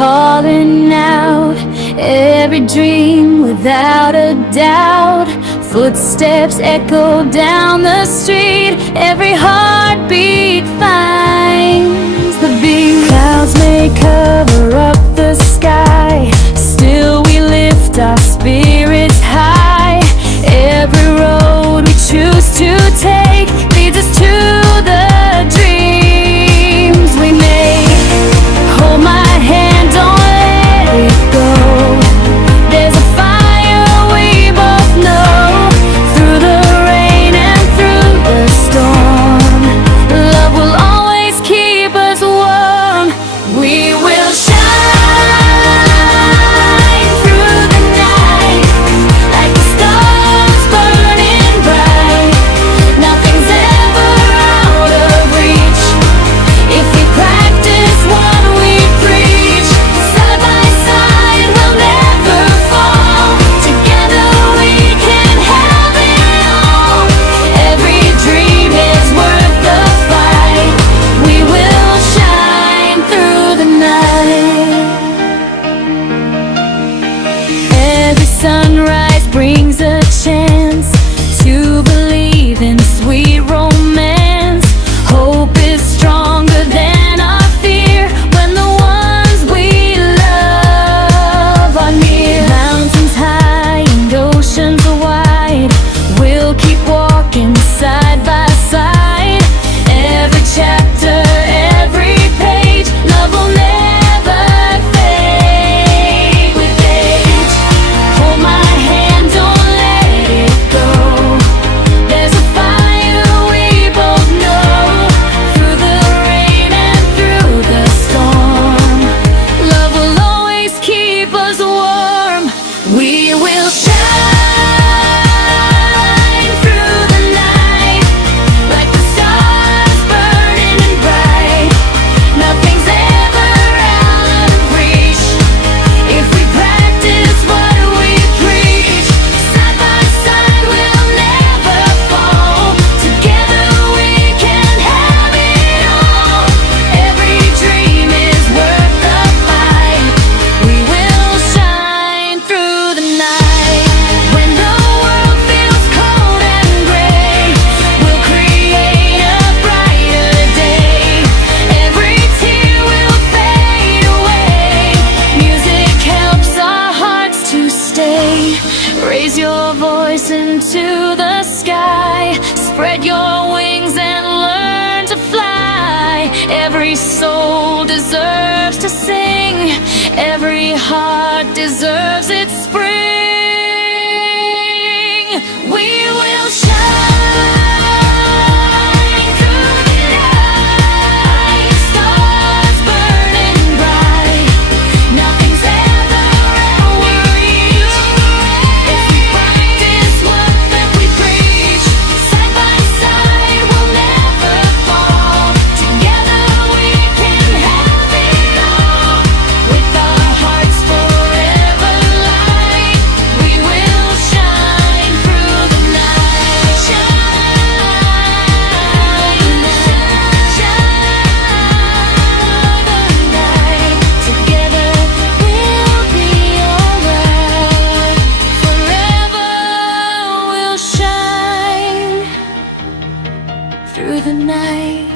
calling out every dream without a doubt. Footsteps echo down the street, every heartbeat finds the beat. Clouds may cover up the sky, still we lift our spirits high. Every road we choose to take leads us to the dreams we make. Hold my hand, don't let it go. There's a fire we both know. Through the rain and through the storm, love will always keep us warm. We will shine through the night like the stars burning bright. Nothing's ever out of reach if we practice what we preach. Side by side we'll never fall. Together we can have it all. Every dream is worth the fight. We will shine through the night. Every sunrise brings a chance to believe in sweet romance. Hope is stronger than our fear when the ones we love are near. Mountains high and oceans wide, we'll keep walking side by side. Every chapter, every page, love will never fade with age. Hold my hand, don't let it go. There's a fire we both know. Through the rain and through the storm, love will always keep us warm. We will shine through the night like the stars burning bright. Nothing's ever out of reach if we practice what we preach. Side by side we'll never fall. Together we can have it all. Every dream is worth the fight. We will shine through the night. When the world feels cold and gray, we'll create a brighter day. Every tear will fade away. Music helps our hearts to stay. Raise your voice into the sky. Spread your wings and learn to fly. Every soul deserves to sing. Every heart deserves its spring. We will shine through the night. Stars burning bright. Nothing's ever out of reach if we practice what that we preach. Side by side we'll never fall. Together we can have it all. With our hearts forever light, we will shine through the night. Shine the night. Together we'll be alright. Forever we'll shine through the night.